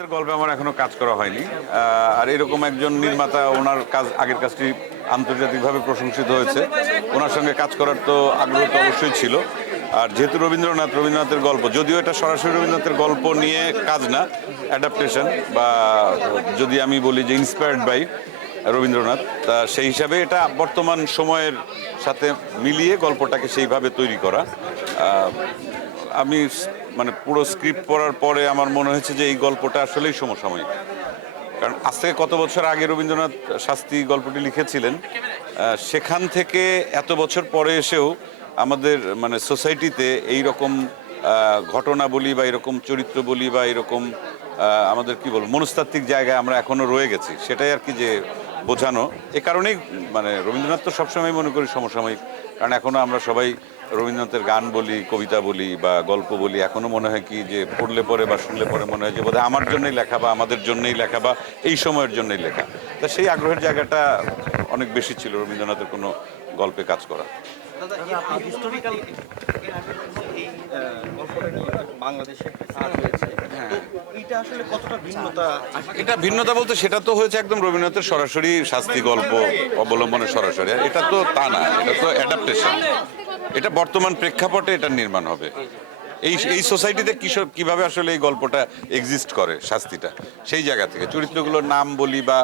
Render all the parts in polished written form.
রবীন্দ্রনাথের গল্পে আমার এখনো কাজ করা হয়নি, আর এরকম একজন নির্মাতা, ওনার কাজ, আগের কাজটি আন্তর্জাতিকভাবে প্রশংসিত হয়েছে, ওনার সঙ্গে কাজ করার তো আগ্রহ তো অবশ্যই ছিল। আর যেহেতু রবীন্দ্রনাথের গল্প, যদিও এটা সরাসরি রবীন্দ্রনাথের গল্প নিয়ে কাজ না, অ্যাডাপ্টেশন, বা যদি আমি বলি যে ইন্সপায়ার্ড বাই রবীন্দ্রনাথ, তা সেই হিসাবে এটা বর্তমান সময়ের সাথে মিলিয়ে গল্পটাকে সেইভাবে তৈরি করা। আমি মানে পুরো স্ক্রিপ্ট পড়ার পরে আমার মনে হয়েছে যে এই গল্পটা আসলেই সমসাময়িক। কারণ আজ থেকে কত বছর আগে রবীন্দ্রনাথ শাস্ত্রী গল্পটি লিখেছিলেন, সেখান থেকে এত বছর পরে এসেও আমাদের মানে সোসাইটিতে এই রকম ঘটনা বলি বা এরকম চরিত্র বলি বা এরকম আমাদের কি বলবো মনস্তাত্ত্বিক জায়গায় আমরা এখনো রয়ে গেছি, সেটাই আর কি যে বোঝানো। এ কারণেই মানে রবীন্দ্রনাথ তো সবসময় মনে করি সমসাময়িক, কারণ এখনো আমরা সবাই রবীন্দ্রনাথের গান বলি, কবিতা বলি বা গল্প বলি, এখনো মনে হয় কি যে পড়লে পরে বা শুনলে পরে মনে হয় যে বোধহয় আমার জন্যই লেখা বা আমাদের জন্যই লেখা বা এই সময়ের জন্যই লেখা। তা সেই আগ্রহের জায়গাটা অনেক বেশি ছিল রবীন্দ্রনাথের কোনো গল্পে কাজ করা। এটা ভিন্নতা বলতে সেটা তো হয়েছে একদম রবীন্দ্রনাথের সরাসরি শাস্তি গল্প অবলম্বনে সরাসরি, আর এটা তো তা না, এটা তো অ্যাডাপ্টেশন। এটা বর্তমান প্রেক্ষাপটে এটা নির্মাণ হবে। এই সোসাইটিতে কিভাবে আসলে এই গল্পটা এক্সিস্ট করে, শাস্তিটা, সেই জায়গা থেকে চরিত্রগুলোর নাম বলি বা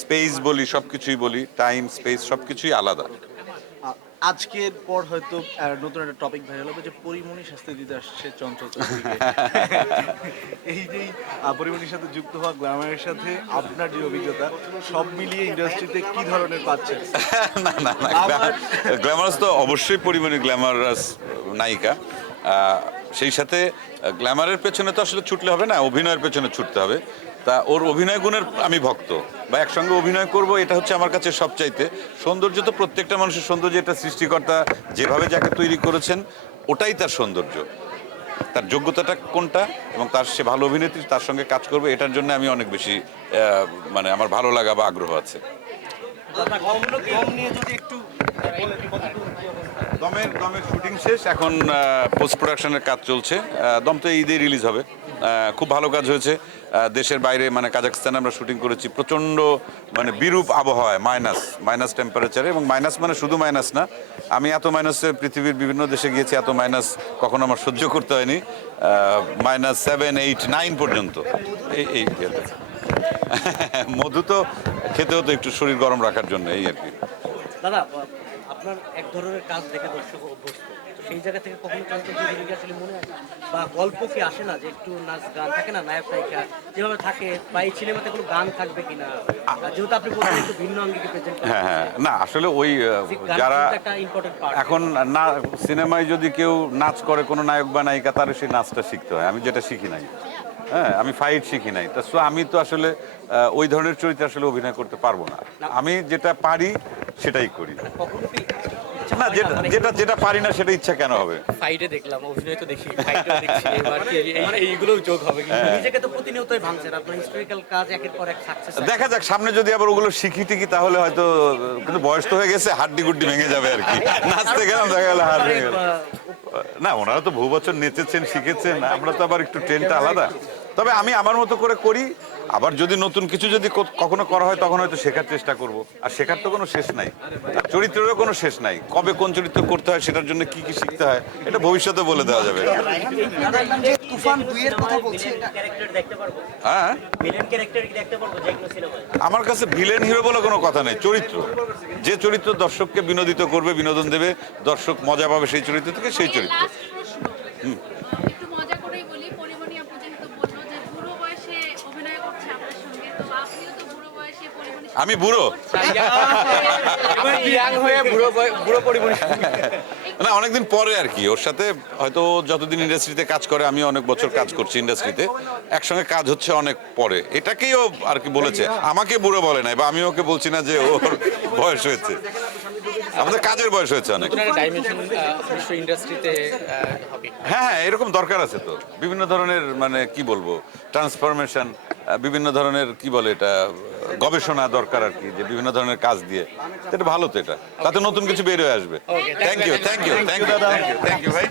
স্পেস বলি, সব কিছুই বলি, টাইম স্পেস সব কিছুই আলাদা। আজকের পর হয়তো নতুন একটা টপিক ভাইরাল হবে যে পরিমণি শাস্তি দিতে আসছে চঞ্চল চৌধুরীকে। এই যে পরিমণির সাথে যুক্ত হওয়া, গ্ল্যামারের সাথে আপনার যে অভিজ্ঞতা, সব মিলিয়ে ইন্ডাস্ট্রিতে কি ধরনের পাচ্ছেন? না না না, গ্ল্যামারাস তো অবশ্যই পরিমণি গ্ল্যামারাস নায়িকা। সেই সাথে গ্ল্যামারের পেছনে তো আসলে ছুটলে হবে না, অভিনয়ের পেছনে ছুটতে হবে। তা ওর অভিনয় গুণের আমি ভক্ত, বা একসঙ্গে অভিনয় করব, এটা হচ্ছে আমার কাছে সবচাইতে সৌন্দর্য। তো প্রত্যেকটা মানুষের সৌন্দর্য, এটা সৃষ্টিকর্তা যেভাবে যাকে তৈরি করেছেন ওটাই তার সৌন্দর্য। তার যোগ্যতাটা কোনটা এবং তার সে ভালো অভিনেত্রী, তার সঙ্গে কাজ করবে, এটার জন্য আমি অনেক বেশি মানে আমার ভালো লাগা বা আগ্রহ আছে। দমের শুটিং শেষ, এখন পোস্ট প্রোডাকশনের কাজ চলছে। দম তো ঈদে রিলিজ হবে। খুব ভালো কাজ হয়েছে। দেশের বাইরে মানে কাজাকস্তানে আমরা শুটিং করেছি, প্রচণ্ড মানে বিরূপ আবহাওয়ায়, মাইনাস টেম্পারেচারে, এবং মাইনাস মানে শুধু মাইনাস না, আমি এত মাইনাসে পৃথিবীর বিভিন্ন দেশে গিয়েছি, এত মাইনাস কখনো আমার সহ্য করতে হয়নি। -7, 8, 9 পর্যন্ত এই মধু তো খেতে হতো একটু শরীর গরম রাখার জন্য, এই আর কি। দাদা, আপনার এক ধরনের কাজ দেখে দর্শক অভ্যস্ত, সেই জায়গা থেকে কখনো চঞ্চল চৌধুরীকে আসলে মনে হয় বা গল্প কি আসে না যে একটু নাচ গান থাকে না, নায়ক নায়িকা যেভাবে থাকে, বা এই সিনেমাতে কোনো গান থাকবে কিনা, যেহেতু আপনি বলছেন একটু ভিন্ন আঙ্গিকে প্রেজেন্ট করেন? হ্যাঁ, না আসলে ওই যারা এখন না সিনেমায় যদি কেউ নাচ করে, কোনো নায়ক বা নায়িকা, তার সেই নাচটা শিখতে হয়। আমি যেটা শিখি নাই, হ্যাঁ, আমি ফাইট শিখি নাই, তা আমি তো আসলে ওই ধরনের চরিত্রে আসলে অভিনয় করতে পারবো না। আমি যেটা পারি সেটাই করি। না, যেটা পারি না সেটা ইচ্ছা কেন হবে? ফাইটে দেখলাম, অভিনয় তো দেখি, ফাইটে দেখছি, এবার কি এইগুলোও যোগ হবে কি? নিজেকে তো প্রতিনিয়তই ভাঙছেন, আপনার হিস্টোরিক্যাল কাজ একের পর এক সাকসেস। দেখা যাক সামনে যদি আবার ওগুলো শিখি টিকি, তাহলে হয়তো, কিন্তু বয়স তো হয়ে গেছে, হাড্ডি গুড্ডি ভেঙে যাবে আর কি। নাচতে গেলাম, দেখা গেল হাত ভেঙে গেল। না, ওনারা তো বহু বছর নেচেছেন, শিখেছেন, আমরা তো আবার একটু ট্রেনটা আলাদা। তবে আমি আমার মতো করে করি, আবার যদি নতুন কিছু যদি কখনো করা হয়, তখন হয়তো শেখার চেষ্টা করব। আর শেখার তো কোনো শেষ নাই, চরিত্রেরও কোনো শেষ নাই। কবে কোন চরিত্র করতে হয়, সেটার জন্য কি কি শিখতে হয়, এটা ভবিষ্যতে বলে দেওয়া যাবে। হ্যাঁ, আমার কাছে ভিলেন হিরো বলে কোনো কথা নেই, চরিত্র, যে চরিত্র দর্শককে বিনোদিত করবে, বিনোদন দেবে, দর্শক মজা পাবে সেই চরিত্র থেকে, সেই চরিত্র। আমি বুড়ো না, অনেকদিন পরে আর কি, ওর সাথে হয়তো যতদিন ইন্ডাস্ট্রিতে কাজ করে, আমি অনেক বছর কাজ করছি ইন্ডাস্ট্রিতে, একসঙ্গে কাজ হচ্ছে অনেক পরে, এটাকেই ও আর কি বলেছে। আমাকে বুড়ো বলে নাই, বা আমি ওকে বলছি না যে ওর বয়স হয়েছে, আমাদের কাজের বয়স হয়েছে অনেক। হ্যাঁ, এরকম দরকার আছে তো, বিভিন্ন ধরনের মানে কি বলবো ট্রান্সফরমেশন, বিভিন্ন ধরনের কি বলে এটা গবেষণা দরকার আর কি, যে বিভিন্ন ধরনের কাজ দিয়ে, এটা ভালো তো, এটা তাতে নতুন কিছু বের হয়ে আসবে। থ্যাংক ইউ ভাই।